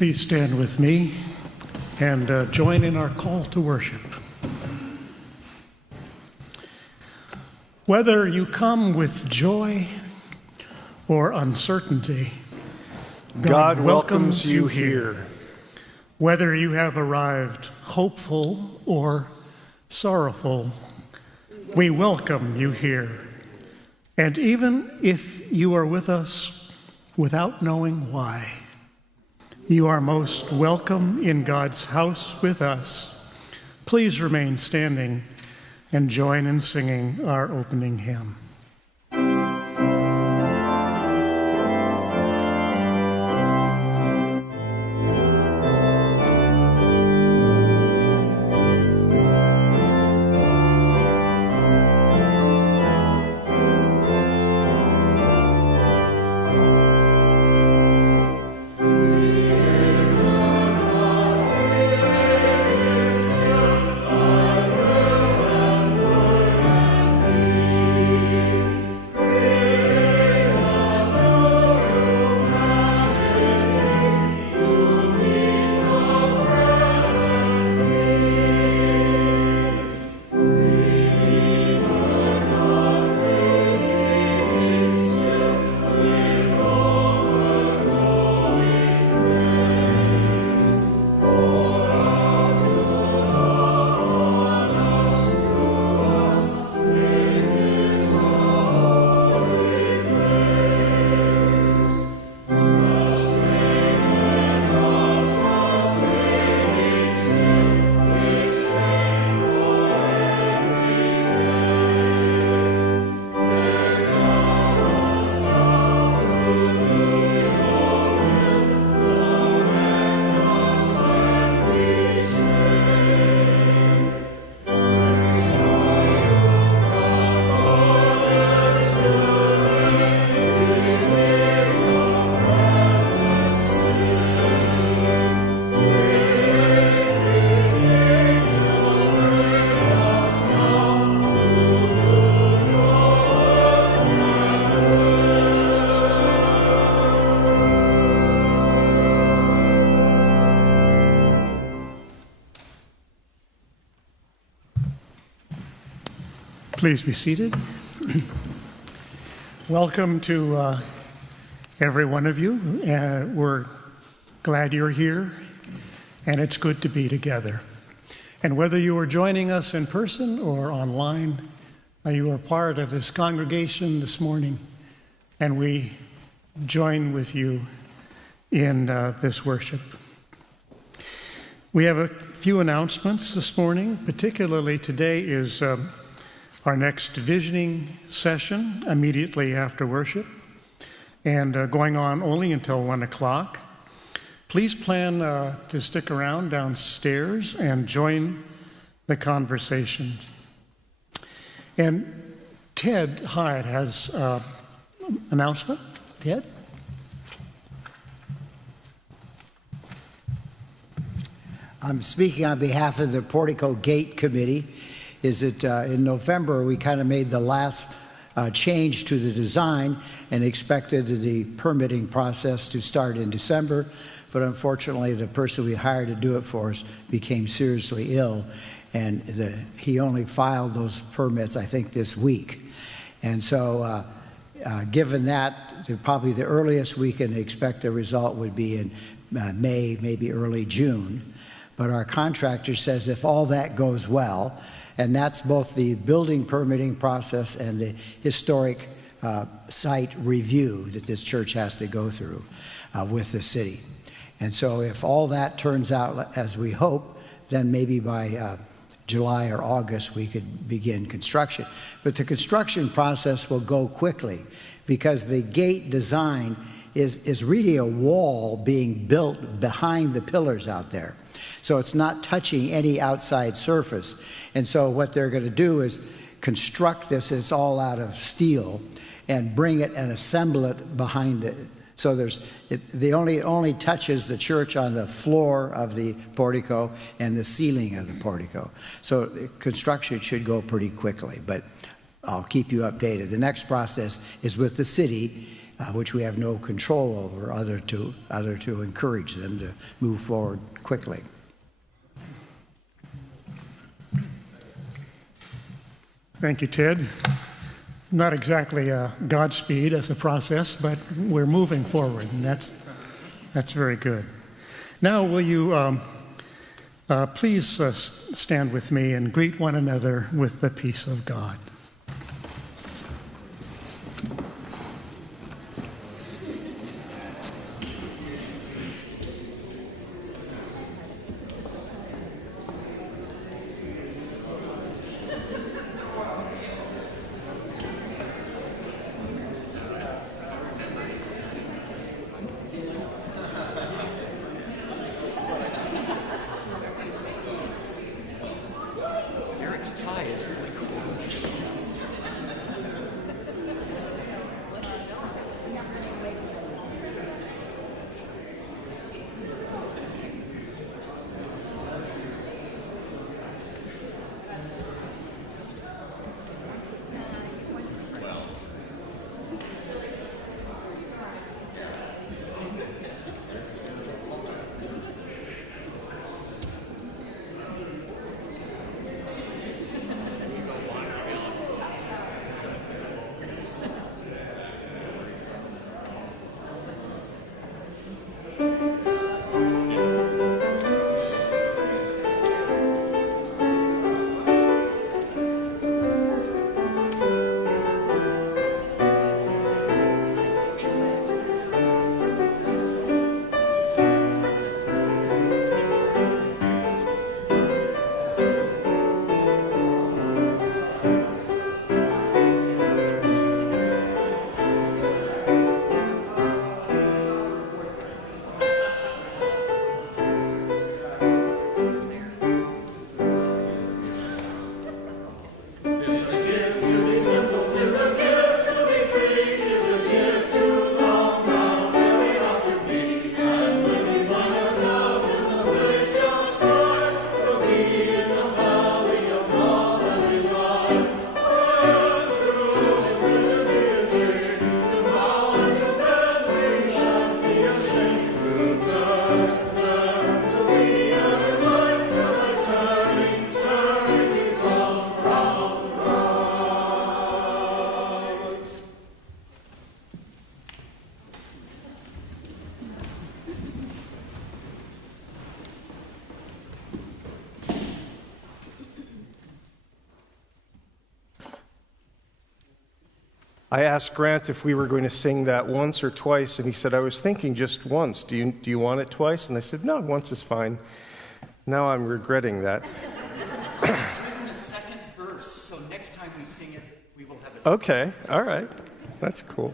Please stand with me and join in our call to worship. Whether you come with joy or uncertainty, God welcomes you here. Whether you have arrived hopeful or sorrowful, we welcome you here. And even if you are with us without knowing why, you are most welcome in God's house with us. Please remain standing and join in singing our opening hymn. Please be seated. Welcome to every one of you. We're glad you're here, and it's good to be together. And whether you are joining us in person or online, you are part of this congregation this morning, and we join with you in this worship. We have a few announcements this morning. Particularly today is our next visioning session immediately after worship, and going on only until 1 o'clock. Please plan to stick around downstairs and join the conversation. And Ted Hyatt has an announcement. Ted? I'm speaking on behalf of the Portico Gate Committee. In November, we kind of made the last change to the design and expected the permitting process to start in December, but unfortunately the person we hired to do it for us became seriously ill, and he only filed those permits, I think, this week. And so given that, probably the earliest we can expect a result would be in May, maybe early June. But our contractor says if all that goes well, and that's both the building permitting process and the historic site review that this church has to go through with the city. And so if all that turns out as we hope, then maybe by July or August we could begin construction. But the construction process will go quickly because the gate design is really a wall being built behind the pillars out there. So it's not touching any outside surface. And so what they're going to do is construct this, it's all out of steel, and bring it and assemble it behind it. So the only touches the church on the floor of the portico and the ceiling of the portico. So construction should go pretty quickly, but I'll keep you updated. The next process is with the city which we have no control over, other to encourage them to move forward quickly. Thank you, Ted. Not exactly Godspeed as a process, but we're moving forward, and that's very good. Now, will you please stand with me and greet one another with the peace of God. I asked Grant if we were going to sing that once or twice, and he said, I was thinking just once. Do you want it twice? And I said, no, once is fine. Now I'm regretting that. The second verse, so next time we sing it, we will have a Okay, all right. That's cool.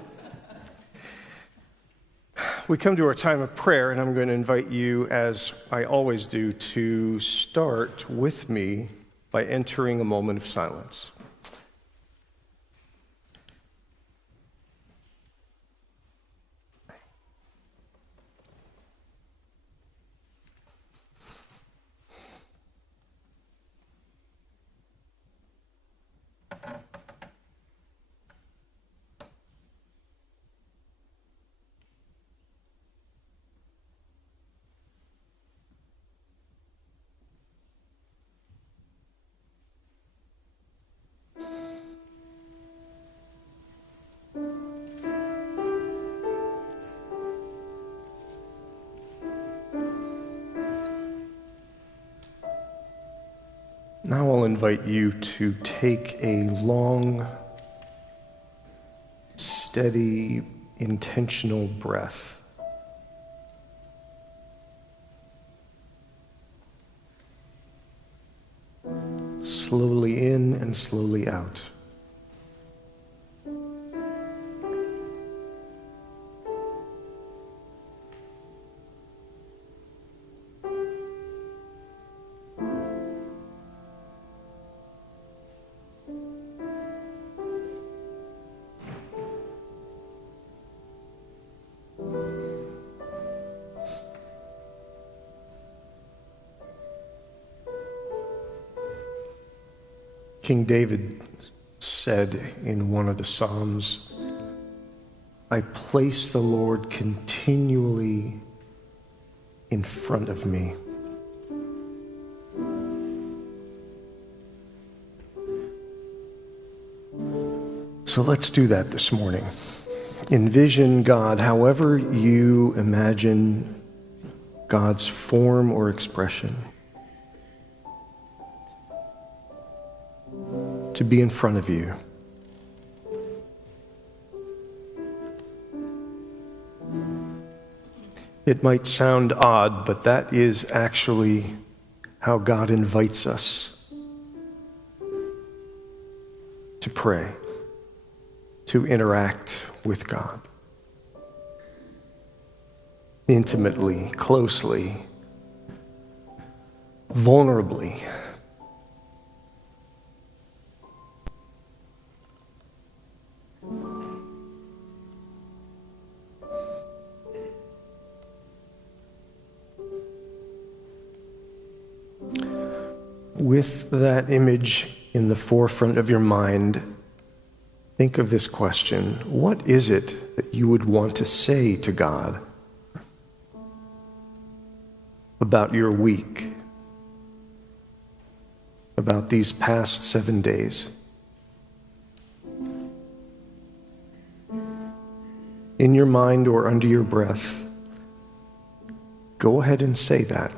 We come to our time of prayer, and I'm going to invite you, as I always do, to start with me by entering a moment of silence. Now I'll invite you to take a long, steady, intentional breath. Slowly in and slowly out. King David said in one of the Psalms, I place the Lord continually in front of me. So let's do that this morning. Envision God however you imagine God's form or expression to be in front of you. It might sound odd, but that is actually how God invites us to pray, to interact with God. Intimately, closely, vulnerably. With that image in the forefront of your mind, think of this question: what is it that you would want to say to God about your week, about these past 7 days? In your mind or under your breath, go ahead and say that.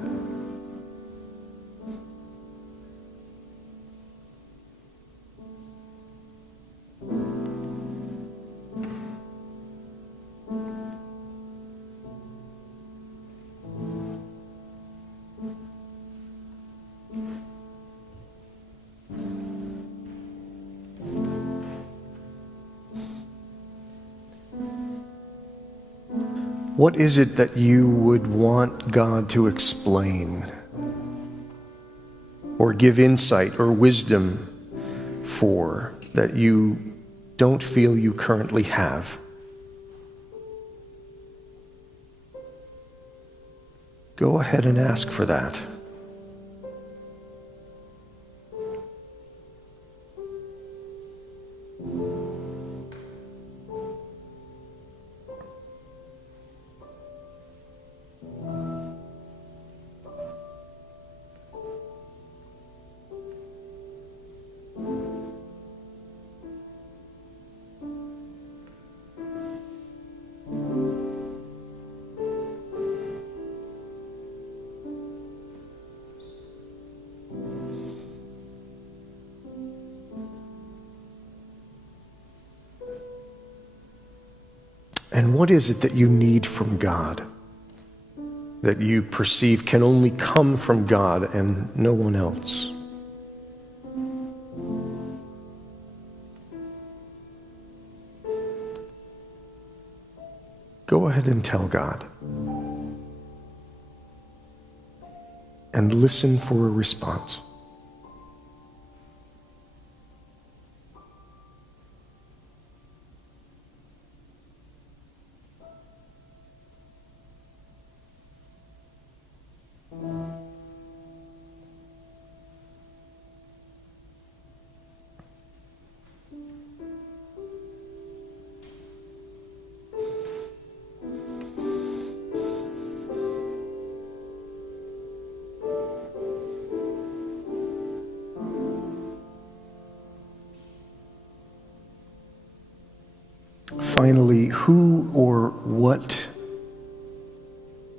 What is it that you would want God to explain or give insight or wisdom for that you don't feel you currently have? Go ahead and ask for that. And what is it that you need from God that you perceive can only come from God and no one else? Go ahead and tell God. And listen for a response. Finally, who or what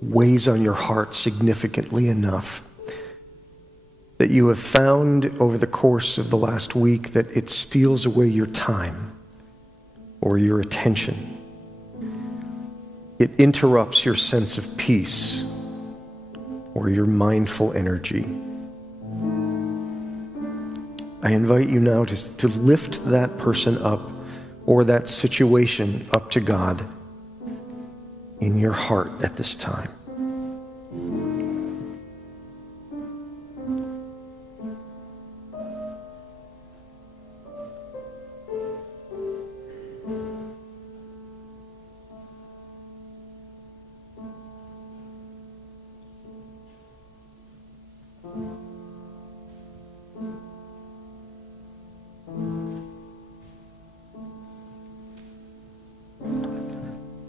weighs on your heart significantly enough that you have found over the course of the last week that it steals away your time or your attention? It interrupts your sense of peace or your mindful energy. I invite you now to lift that person up or that situation up to God in your heart at this time.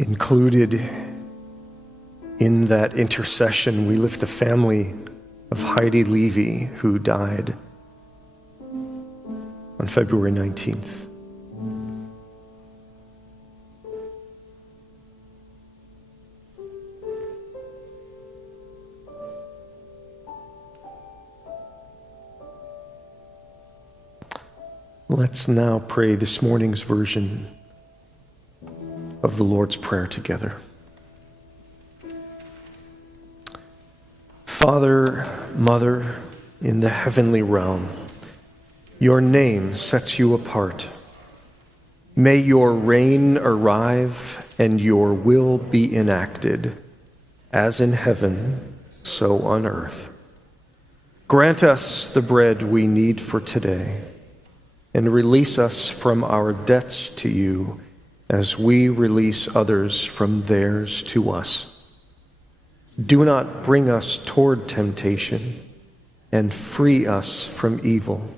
included in that intercession, we lift the family of Heidi Levy, who died on February 19th. Let's now pray this morning's version of the Lord's Prayer together. Father, Mother, in the heavenly realm, your name sets you apart. May your reign arrive and your will be enacted, as in heaven, so on earth. Grant us the bread we need for today, and release us from our debts to you as we release others from theirs to us. Do not bring us toward temptation, and free us from evil.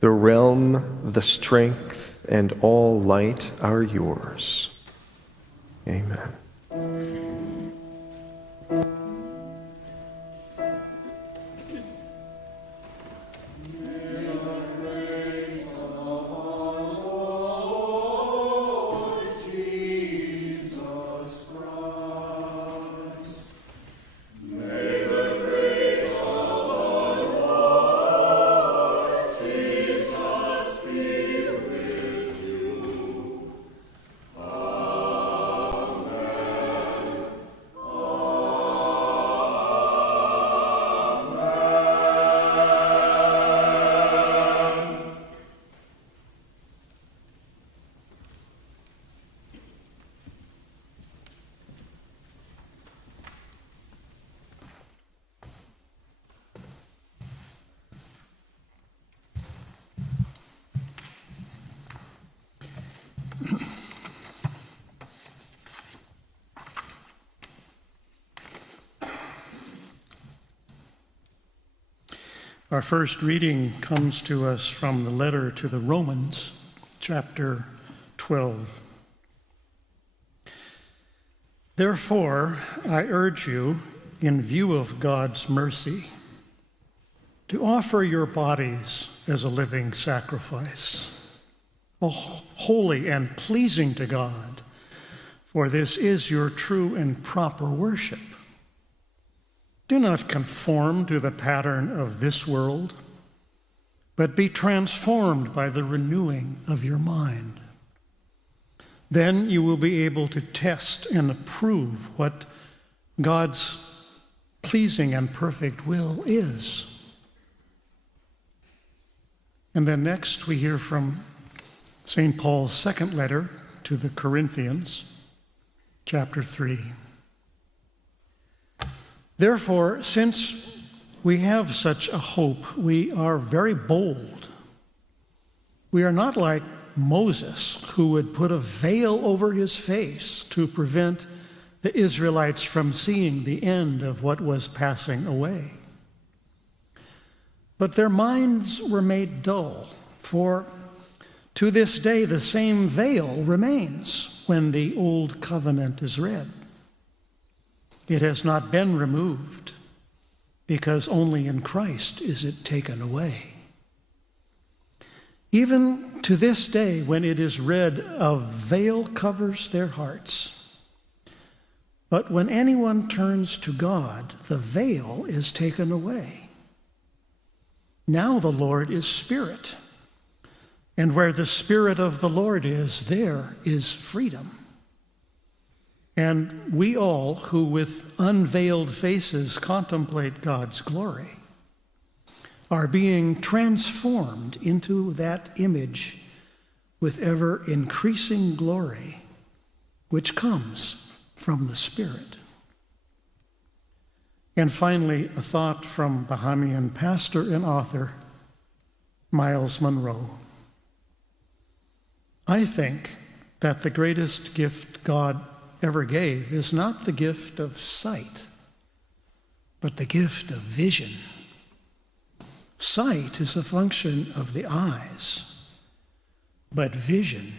The realm, the strength, and all light are yours. Amen. Our first reading comes to us from the letter to the Romans, chapter 12. Therefore, I urge you, in view of God's mercy, to offer your bodies as a living sacrifice, holy and pleasing to God, for this is your true and proper worship. Do not conform to the pattern of this world, but be transformed by the renewing of your mind. Then you will be able to test and approve what God's pleasing and perfect will is. And then next we hear from St. Paul's second letter to the Corinthians, chapter 3. Therefore, since we have such a hope, we are very bold. We are not like Moses, who would put a veil over his face to prevent the Israelites from seeing the end of what was passing away. But their minds were made dull, for to this day the same veil remains when the Old Covenant is read. It has not been removed, because only in Christ is it taken away. Even to this day, when it is read, a veil covers their hearts. But when anyone turns to God, the veil is taken away. Now the Lord is Spirit, and where the Spirit of the Lord is, there is freedom. And we all who with unveiled faces contemplate God's glory are being transformed into that image with ever increasing glory, which comes from the Spirit. And finally, a thought from Bahamian pastor and author Miles Monroe. I think that the greatest gift God ever gave is not the gift of sight, but the gift of vision. Sight is a function of the eyes, but vision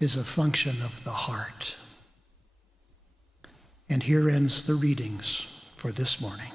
is a function of the heart. And here ends the readings for this morning.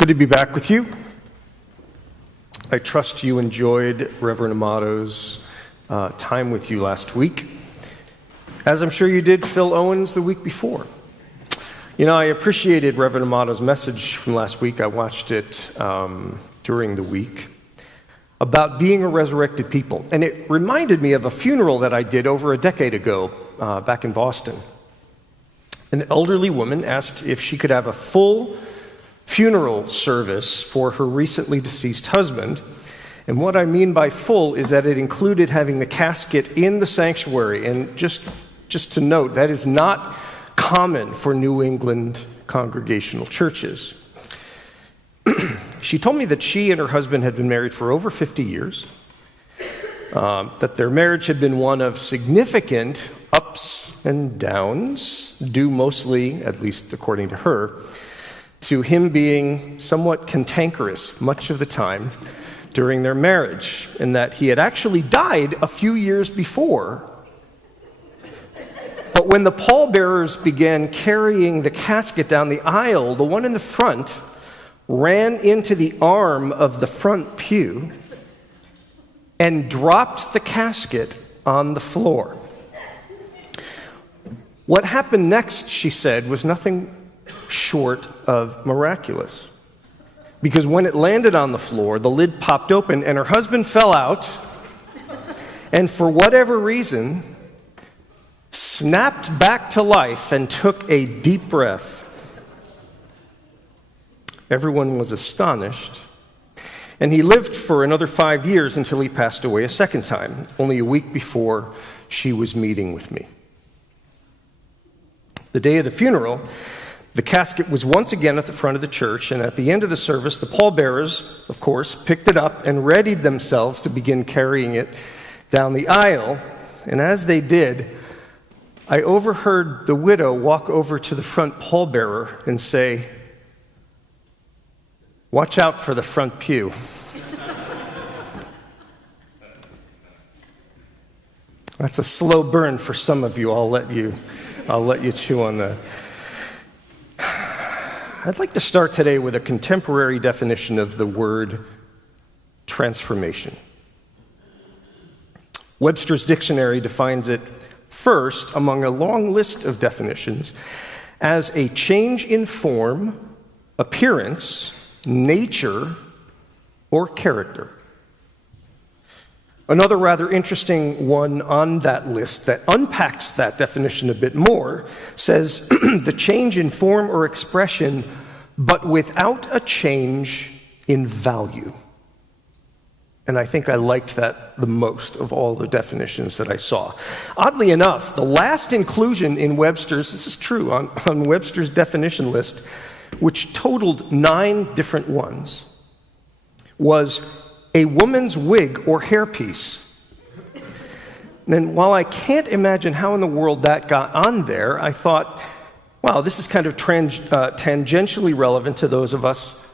Good to be back with you. I trust you enjoyed Reverend Amato's time with you last week, as I'm sure you did Phil Owens the week before. You know, I appreciated Reverend Amato's message from last week. I watched it during the week about being a resurrected people. And it reminded me of a funeral that I did over a decade ago back in Boston. An elderly woman asked if she could have a full funeral service for her recently deceased husband. And what I mean by full is that it included having the casket in the sanctuary. And just to note, that is not common for New England Congregational churches. She told me that she and her husband had been married for over 50 years, that their marriage had been one of significant ups and downs, due mostly, at least according to her, to him being somewhat cantankerous much of the time during their marriage, and that he had actually died a few years before. But when the pallbearers began carrying the casket down the aisle, the one in the front ran into the arm of the front pew and dropped the casket on the floor. What happened next, she said, was nothing short of miraculous. Because when it landed on the floor, the lid popped open and her husband fell out, and for whatever reason, snapped back to life and took a deep breath. Everyone was astonished, and he lived for another 5 years until he passed away a second time, only a week before she was meeting with me. The day of the funeral, the casket was once again at the front of the church, and at the end of the service, the pallbearers, of course, picked it up and readied themselves to begin carrying it down the aisle. And as they did, I overheard the widow walk over to the front pallbearer and say, "Watch out for the front pew." That's a slow burn for some of you. I'll let you chew on that. I'd like to start today with a contemporary definition of the word transformation. Webster's dictionary defines it first among a long list of definitions as a change in form, appearance, nature, or character. Another rather interesting one on that list that unpacks that definition a bit more says the change in form or expression, but without a change in value. And I think I liked that the most of all the definitions that I saw. Oddly enough, the last inclusion in Webster's, this is true, on Webster's definition list, which totaled 9 different ones, was a woman's wig or hairpiece. And while I can't imagine how in the world that got on there, I thought, wow, this is kind of tangentially relevant to those of us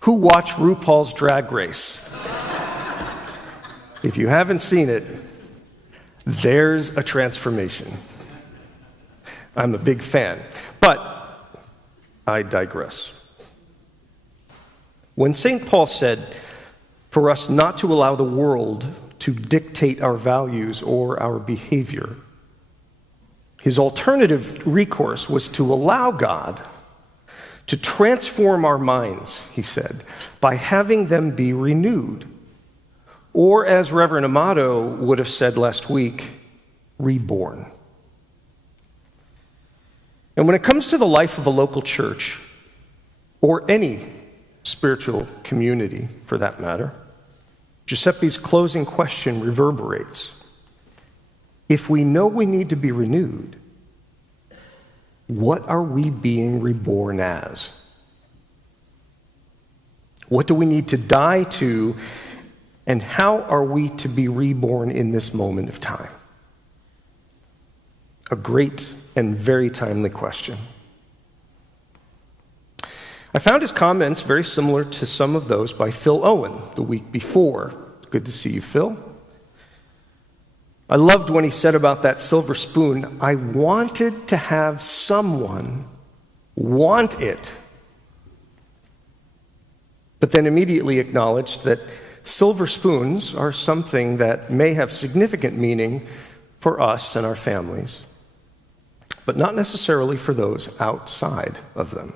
who watch RuPaul's Drag Race. If you haven't seen it, there's a transformation. I'm a big fan, but I digress. When St. Paul said for us not to allow the world to dictate our values or our behavior, his alternative recourse was to allow God to transform our minds, he said, by having them be renewed. Or, as Reverend Amato would have said last week, reborn. And when it comes to the life of a local church, or any spiritual community for that matter, Giuseppe's closing question reverberates. If we know we need to be renewed, what are we being reborn as? What do we need to die to? And how are we to be reborn in this moment of time? A great and very timely question. I found his comments very similar to some of those by Phil Owen the week before. Good to see you, Phil. I loved when he said about that silver spoon, I wanted to have someone want it. but then immediately acknowledged that silver spoons are something that may have significant meaning for us and our families, but not necessarily for those outside of them.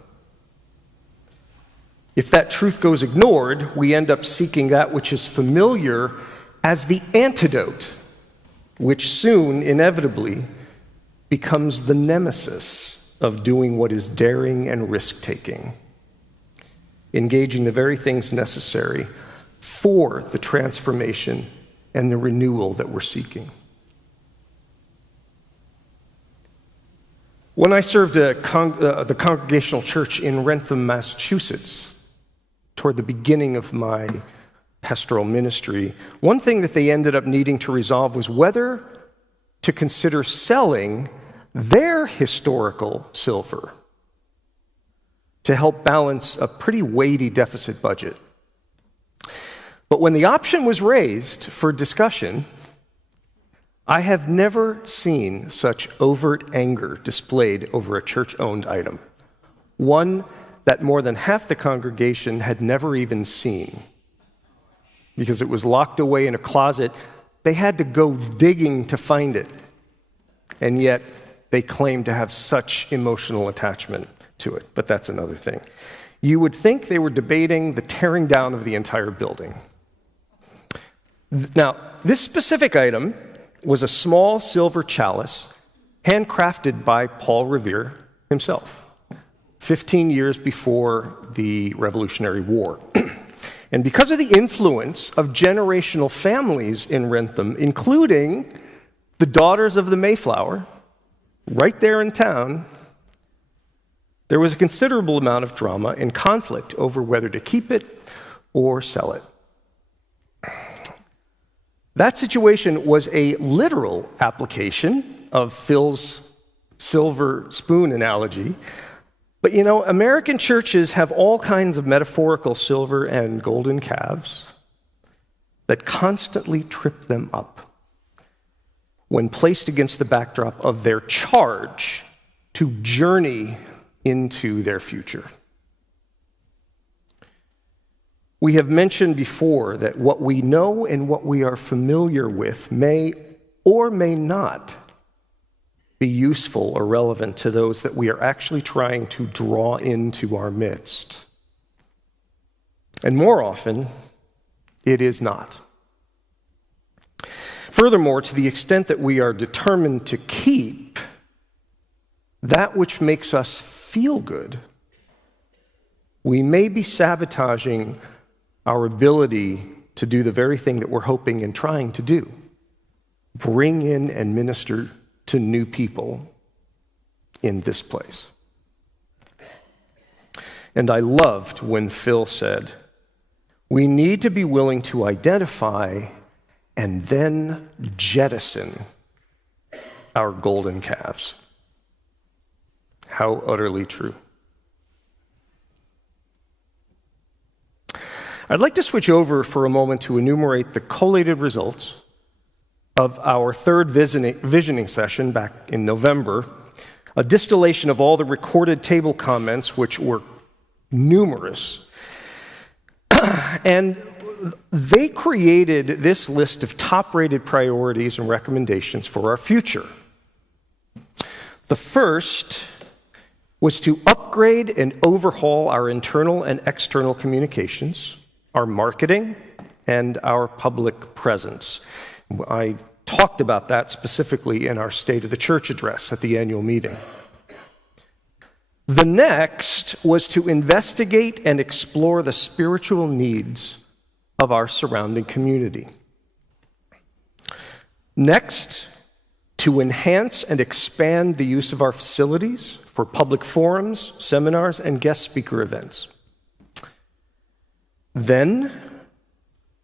If that truth goes ignored, we end up seeking that which is familiar as the antidote, which soon, inevitably, becomes the nemesis of doing what is daring and risk-taking, engaging the very things necessary for the transformation and the renewal that we're seeking. When I served the Congregational church in Wrentham, Massachusetts, toward the beginning of my pastoral ministry, one thing that they ended up needing to resolve was whether to consider selling their historical silver to help balance a pretty weighty deficit budget. But when the option was raised for discussion, I have never seen such overt anger displayed over a church-owned item, one that more than half the congregation had never even seen, because it was locked away in a closet. They had to go digging to find it, and yet they claimed to have such emotional attachment to it, but that's another thing. You would think they were debating the tearing down of the entire building. Now, this specific item was a small silver chalice handcrafted by Paul Revere himself, 15 years before the Revolutionary War. And because of the influence of generational families in Wrentham, including the daughters of the Mayflower, right there in town, there was a considerable amount of drama and conflict over whether to keep it or sell it. That situation was a literal application of Phil's silver spoon analogy. But you know, American churches have all kinds of metaphorical silver and golden calves that constantly trip them up when placed against the backdrop of their charge to journey into their future. We have mentioned before that what we know and what we are familiar with may or may not be useful or relevant to those that we are actually trying to draw into our midst. And more often, it is not. Furthermore, to the extent that we are determined to keep that which makes us feel good, we may be sabotaging our ability to do the very thing that we're hoping and trying to do: bring in and minister to new people in this place. And I loved when Phil said, we need to be willing to identify and then jettison our golden calves. How utterly true. I'd like to switch over for a moment to enumerate the collated results of our third visioning session back in November, a distillation of all the recorded table comments, which were numerous. And they created this list of top-rated priorities and recommendations for our future. The first was to upgrade and overhaul our internal and external communications, our marketing, and our public presence. I talked about that specifically in our State of the Church address at the annual meeting. The next was to investigate and explore the spiritual needs of our surrounding community. Next, to enhance and expand the use of our facilities for public forums, seminars, and guest speaker events. Then,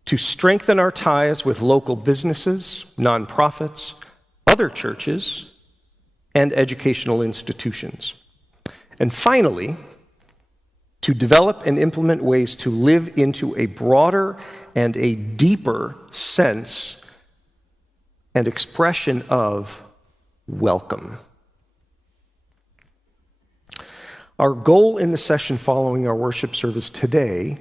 to strengthen our ties with local businesses, nonprofits, other churches, and educational institutions. And finally, to develop and implement ways to live into a broader and a deeper sense and expression of welcome. Our goal in the session following our worship service today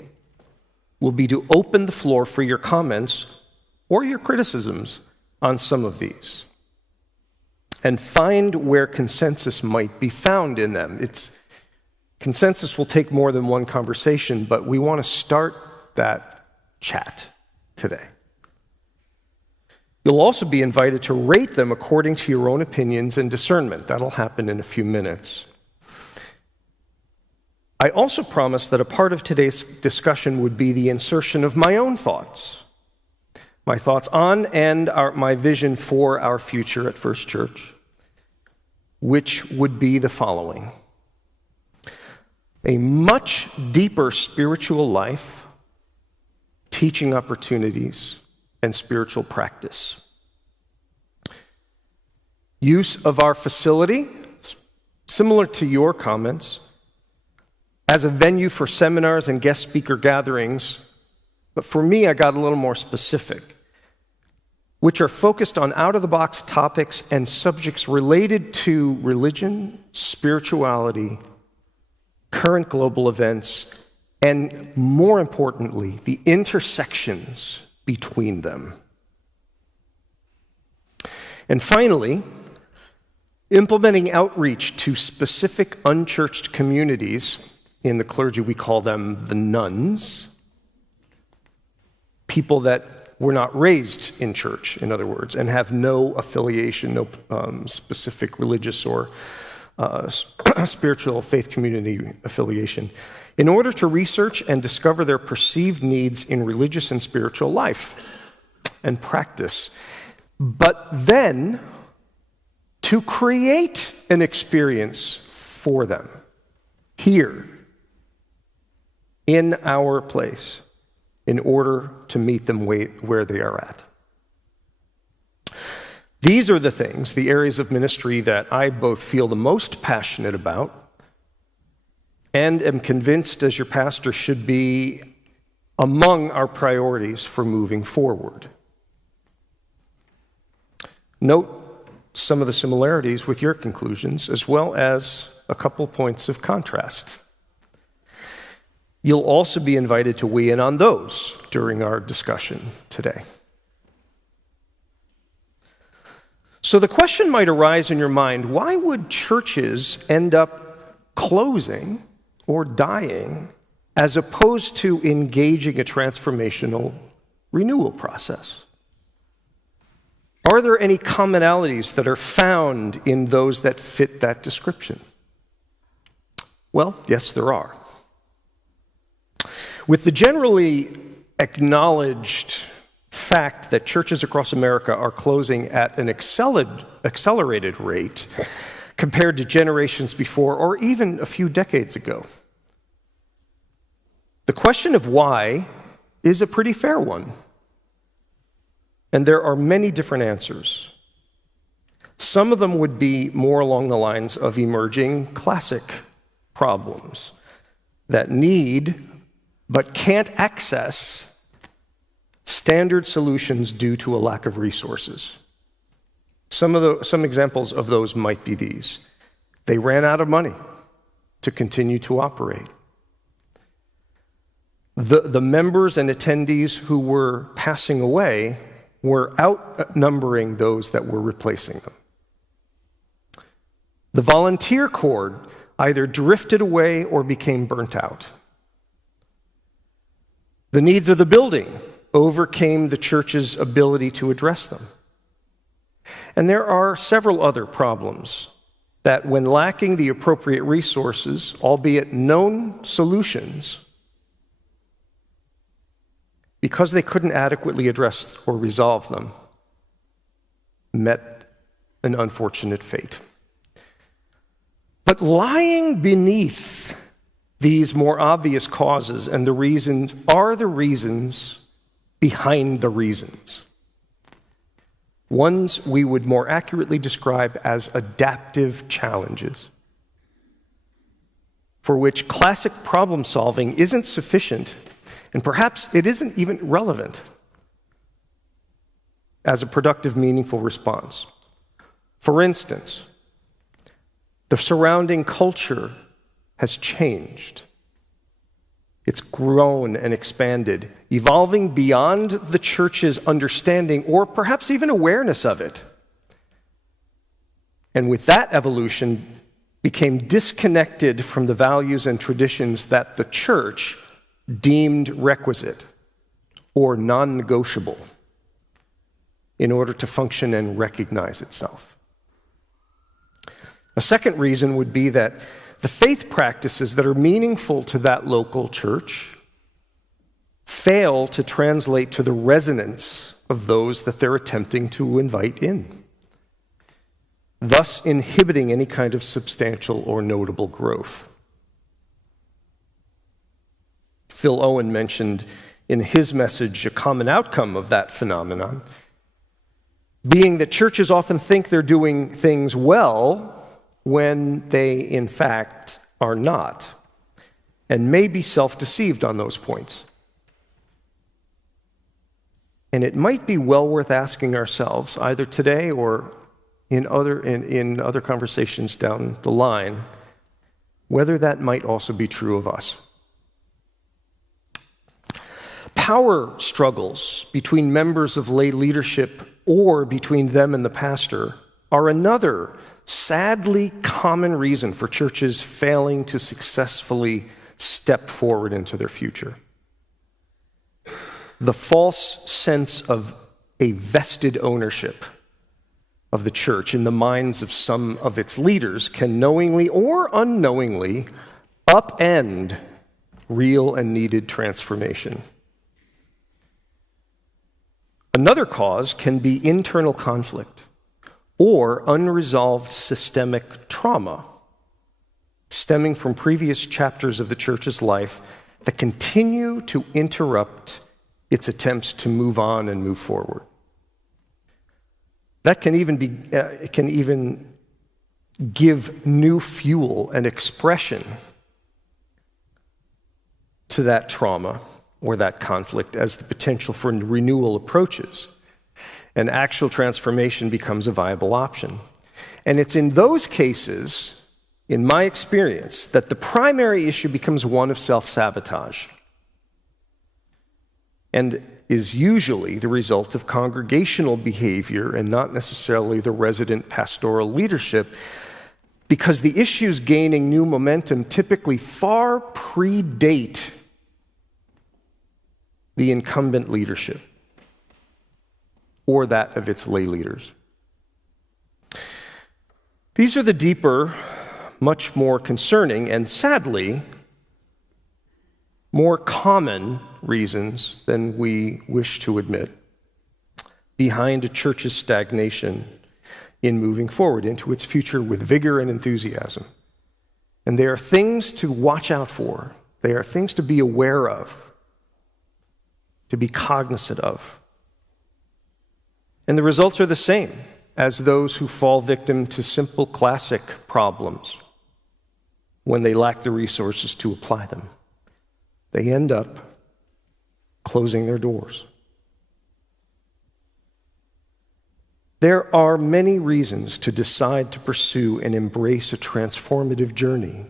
will be to open the floor for your comments or your criticisms on some of these and find where consensus might be found in them. Consensus will take more than one conversation, but we want to start that chat today. You'll also be invited to rate them according to your own opinions and discernment. That'll happen in a few minutes. I also promised that a part of today's discussion would be the insertion of my own thoughts. My thoughts on and my vision for our future at First Church, which would be the following: a much deeper spiritual life, teaching opportunities, and spiritual practice. Use of our facility, similar to your comments, as a venue for seminars and guest speaker gatherings, but for me, I got a little more specific, which are focused on out-of-the-box topics and subjects related to religion, spirituality, current global events, and more importantly, the intersections between them. And finally, implementing outreach to specific unchurched communities. In the clergy, we call them the nuns, people that were not raised in church, in other words, and have no affiliation, no specific religious or spiritual faith community affiliation, in order to research and discover their perceived needs in religious and spiritual life and practice, but then to create an experience for them here in our place in order to meet them where they are at. These are the things, the areas of ministry that I both feel the most passionate about and am convinced as your pastor should be among our priorities for moving forward. Note some of the similarities with your conclusions, as well as a couple points of contrast. You'll also be invited to weigh in on those during our discussion today. So the question might arise in your mind, why would churches end up closing or dying as opposed to engaging a transformational renewal process? Are there any commonalities that are found in those that fit that description? Well, yes, there are. With the generally acknowledged fact that churches across America are closing at an accelerated rate compared to generations before or even a few decades ago, the question of why is a pretty fair one. And there are many different answers. Some of them would be more along the lines of emerging classic problems that need but can't access standard solutions due to a lack of resources. Some examples of those might be these. They ran out of money to continue to operate. The members and attendees who were passing away were outnumbering those that were replacing them. The volunteer corps either drifted away or became burnt out. The needs of the building overcame the church's ability to address them. And there are several other problems that, when lacking the appropriate resources, albeit known solutions, because they couldn't adequately address or resolve them, met an unfortunate fate. But lying beneath these more obvious causes and the reasons are the reasons behind the reasons. Ones we would more accurately describe as adaptive challenges, for which classic problem solving isn't sufficient, and perhaps it isn't even relevant as a productive, meaningful response. For instance, the surrounding culture has changed. It's grown and expanded, evolving beyond the church's understanding or perhaps even awareness of it. And with that evolution, became disconnected from the values and traditions that the church deemed requisite or non-negotiable in order to function and recognize itself. A second reason would be that the faith practices that are meaningful to that local church fail to translate to the resonance of those that they're attempting to invite in, thus inhibiting any kind of substantial or notable growth. Phil Owen mentioned in his message a common outcome of that phenomenon, being that churches often think they're doing things well when they, in fact, are not, and may be self-deceived on those points. And it might be well worth asking ourselves, either today or in other conversations down the line, whether that might also be true of us. Power struggles between members of lay leadership or between them and the pastor are another sadly common reason for churches failing to successfully step forward into their future. The false sense of a vested ownership of the church in the minds of some of its leaders can knowingly or unknowingly upend real and needed transformation. Another cause can be internal conflict or unresolved systemic trauma stemming from previous chapters of the church's life that continue to interrupt its attempts to move on and move forward. That can even give new fuel and expression to that trauma or that conflict as the potential for renewal approaches, and actual transformation becomes a viable option. And it's in those cases, in my experience, that the primary issue becomes one of self-sabotage and is usually the result of congregational behavior and not necessarily the resident pastoral leadership, because the issues gaining new momentum typically far predate the incumbent leadership or that of its lay leaders. These are the deeper, much more concerning, and sadly, more common reasons than we wish to admit behind a church's stagnation in moving forward into its future with vigor and enthusiasm. And they are things to watch out for. They are things to be aware of, to be cognizant of. And the results are the same as those who fall victim to simple classic problems when they lack the resources to apply them. They end up closing their doors. There are many reasons to decide to pursue and embrace a transformative journey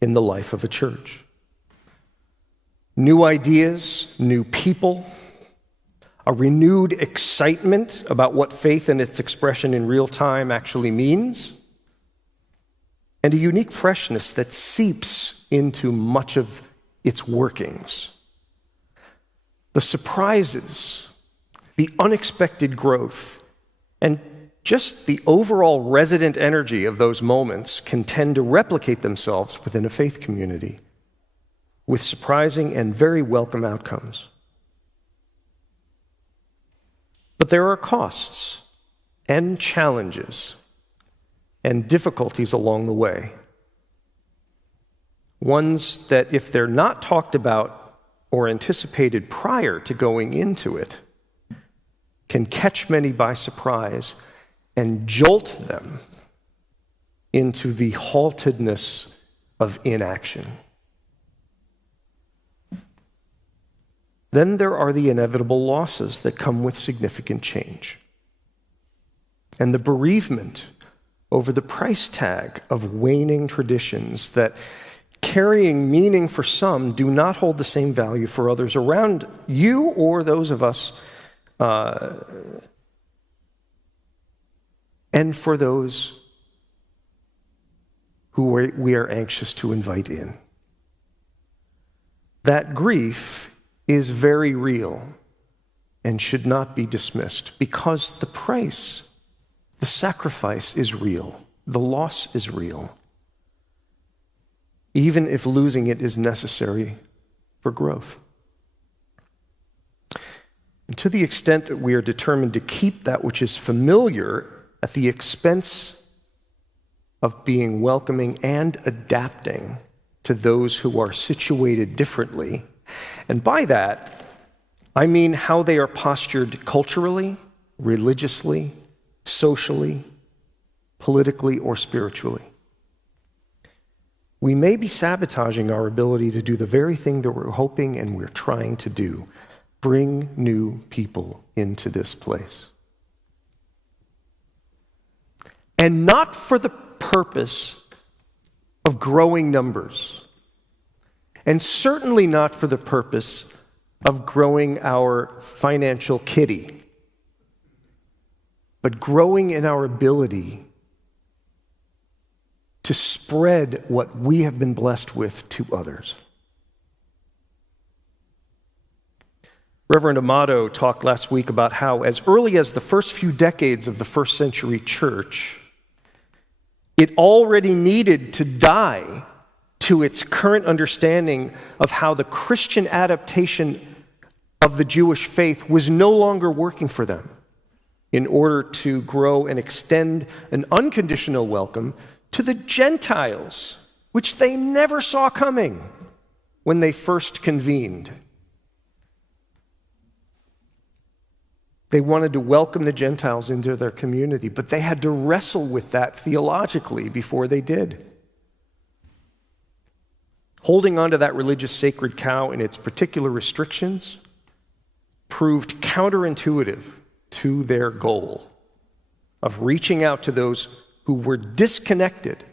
in the life of a church. New ideas, new people, a renewed excitement about what faith and its expression in real time actually means, and a unique freshness that seeps into much of its workings. The surprises, the unexpected growth, and just the overall resident energy of those moments can tend to replicate themselves within a faith community with surprising and very welcome outcomes. But there are costs and challenges and difficulties along the way. Ones that, if they're not talked about or anticipated prior to going into it, can catch many by surprise and jolt them into the haltedness of inaction. Then there are the inevitable losses that come with significant change, and the bereavement over the price tag of waning traditions that carrying meaning for some do not hold the same value for others around you or those of us, and for those who we are anxious to invite in. That grief is very real and should not be dismissed because the price, the sacrifice is real, the loss is real, even if losing it is necessary for growth. And to the extent that we are determined to keep that which is familiar at the expense of being welcoming and adapting to those who are situated differently, and by that, I mean how they are postured culturally, religiously, socially, politically, or spiritually. We may be sabotaging our ability to do the very thing that we're hoping and we're trying to do, bring new people into this place. And not for the purpose of growing numbers, and certainly not for the purpose of growing our financial kitty, but growing in our ability to spread what we have been blessed with to others. Reverend Amato talked last week about how, as early as the first few decades of the first century church, it already needed to die to its current understanding of how the Christian adaptation of the Jewish faith was no longer working for them in order to grow and extend an unconditional welcome to the Gentiles, which they never saw coming when they first convened. They wanted to welcome the Gentiles into their community, but they had to wrestle with that theologically before they did. Holding on to that religious sacred cow and its particular restrictions proved counterintuitive to their goal of reaching out to those who were disconnected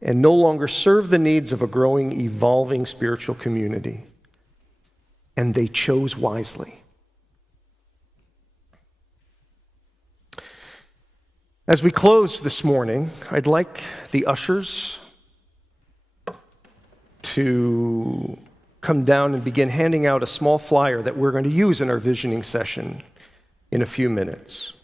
and no longer served the needs of a growing, evolving spiritual community. And they chose wisely. As we close this morning, I'd like the ushers to come down and begin handing out a small flyer that we're going to use in our visioning session in a few minutes.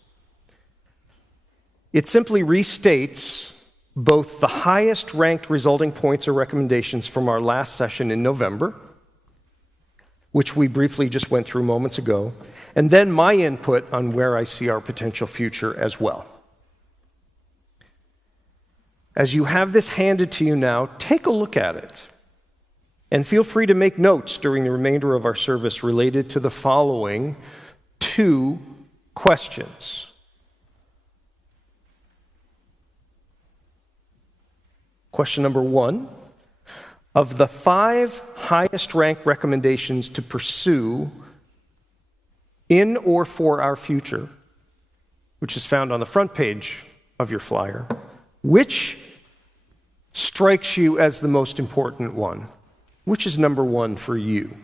It simply restates both the highest ranked resulting points or recommendations from our last session in November, which we briefly just went through moments ago, and then my input on where I see our potential future as well. As you have this handed to you now, take a look at it. And feel free to make notes during the remainder of our service related to the following 2 questions. Question number 1, of the 5 highest ranked recommendations to pursue in or for our future, which is found on the front page of your flyer, which strikes you as the most important one? Which is number 1 for you?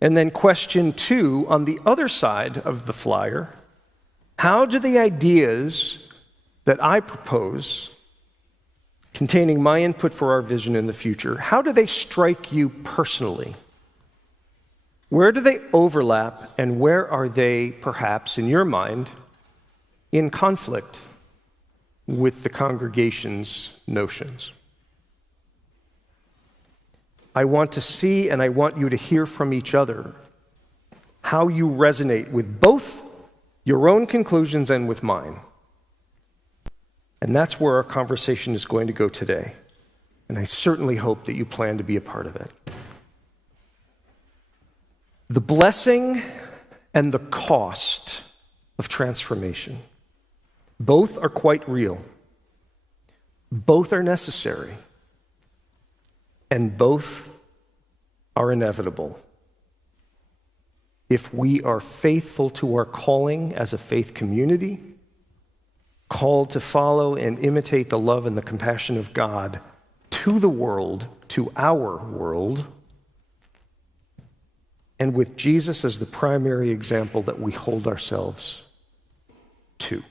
And then question 2, on the other side of the flyer, how do the ideas that I propose, containing my input for our vision in the future, how do they strike you personally? Where do they overlap, and where are they, perhaps, in your mind, in conflict with the congregation's notions? I want to see and I want you to hear from each other how you resonate with both your own conclusions and with mine. And that's where our conversation is going to go today. And I certainly hope that you plan to be a part of it. The blessing and the cost of transformation, both are quite real. Both are necessary. And both are inevitable if we are faithful to our calling as a faith community called to follow and imitate the love and the compassion of God to the world, to our world, and with Jesus as the primary example that we hold ourselves to.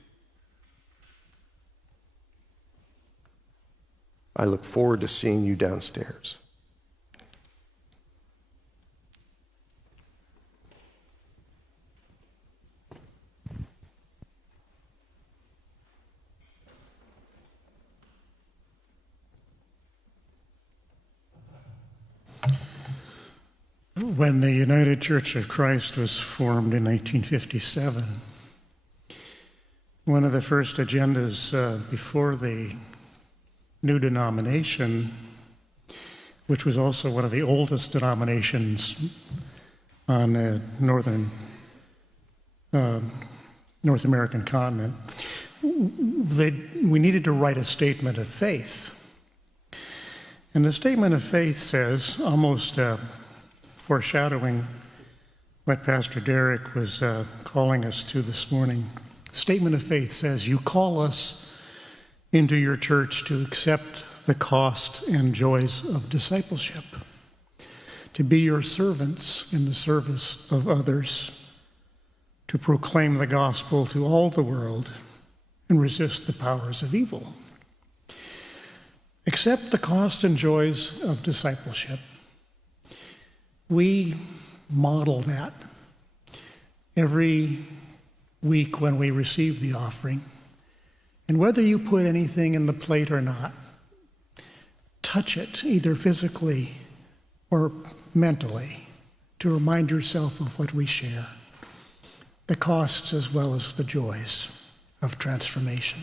I look forward to seeing you downstairs. When the United Church of Christ was formed in 1957, one of the first agendas before the new denomination, which was also one of the oldest denominations on the North American continent, we needed to write a statement of faith. And the statement of faith says, almost foreshadowing what Pastor Derek was calling us to this morning, the statement of faith says, you call us into your church to accept the cost and joys of discipleship, to be your servants in the service of others, to proclaim the gospel to all the world and resist the powers of evil. Accept the cost and joys of discipleship. We model that every week when we receive the offering. And whether you put anything in the plate or not, touch it either physically or mentally to remind yourself of what we share, the costs as well as the joys of transformation.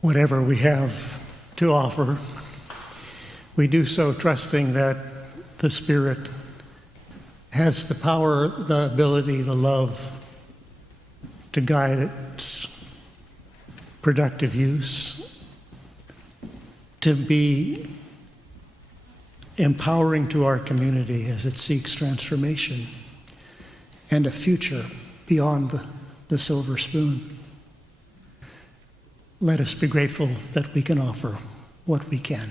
Whatever we have to offer, we do so trusting that the Spirit has the power, the ability, the love to guide its productive use, to be empowering to our community as it seeks transformation and a future beyond the silver spoon. Let us be grateful that we can offer what we can.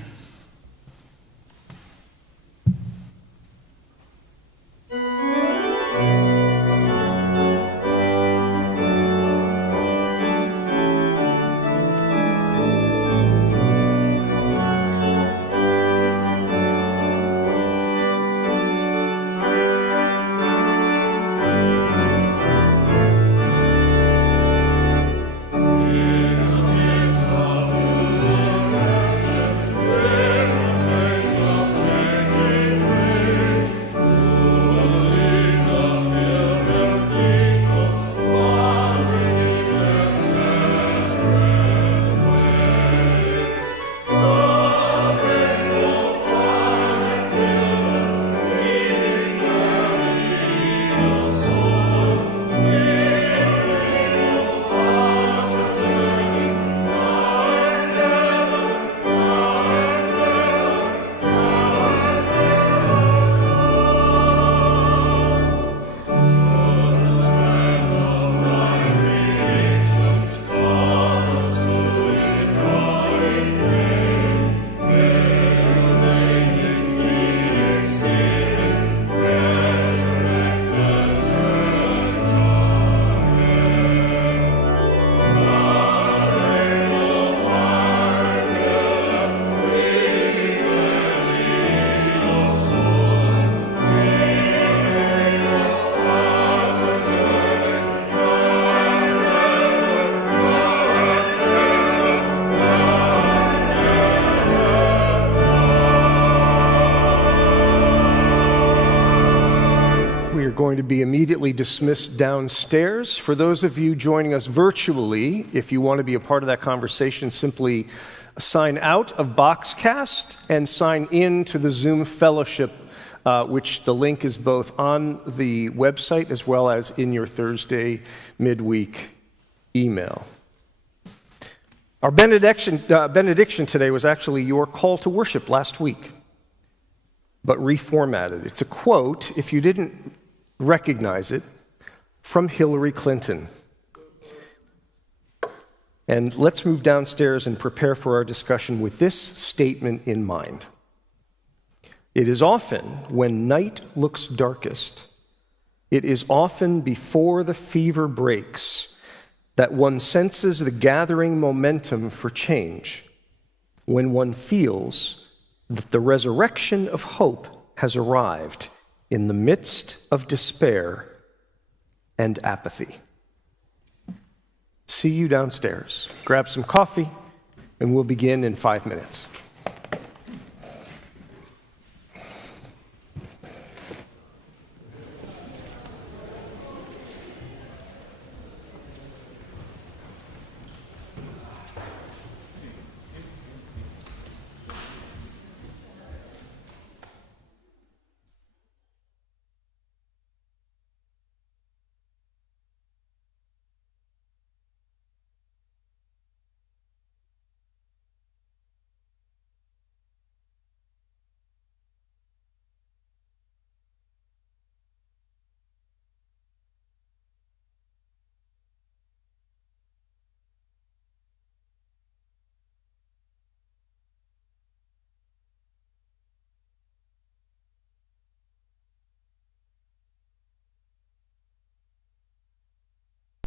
to be immediately dismissed downstairs. For those of you joining us virtually, if you want to be a part of that conversation, simply sign out of Boxcast and sign in to the Zoom fellowship, which the link is both on the website as well as in your Thursday midweek email. Our benediction today was actually your call to worship last week, but reformatted. It's a quote, if you didn't recognize it, from Hillary Clinton. And let's move downstairs and prepare for our discussion with this statement in mind. It is often when night looks darkest, it is often before the fever breaks, that one senses the gathering momentum for change, when one feels that the resurrection of hope has arrived in the midst of despair and apathy. See you downstairs. Grab some coffee, and we'll begin in 5 minutes.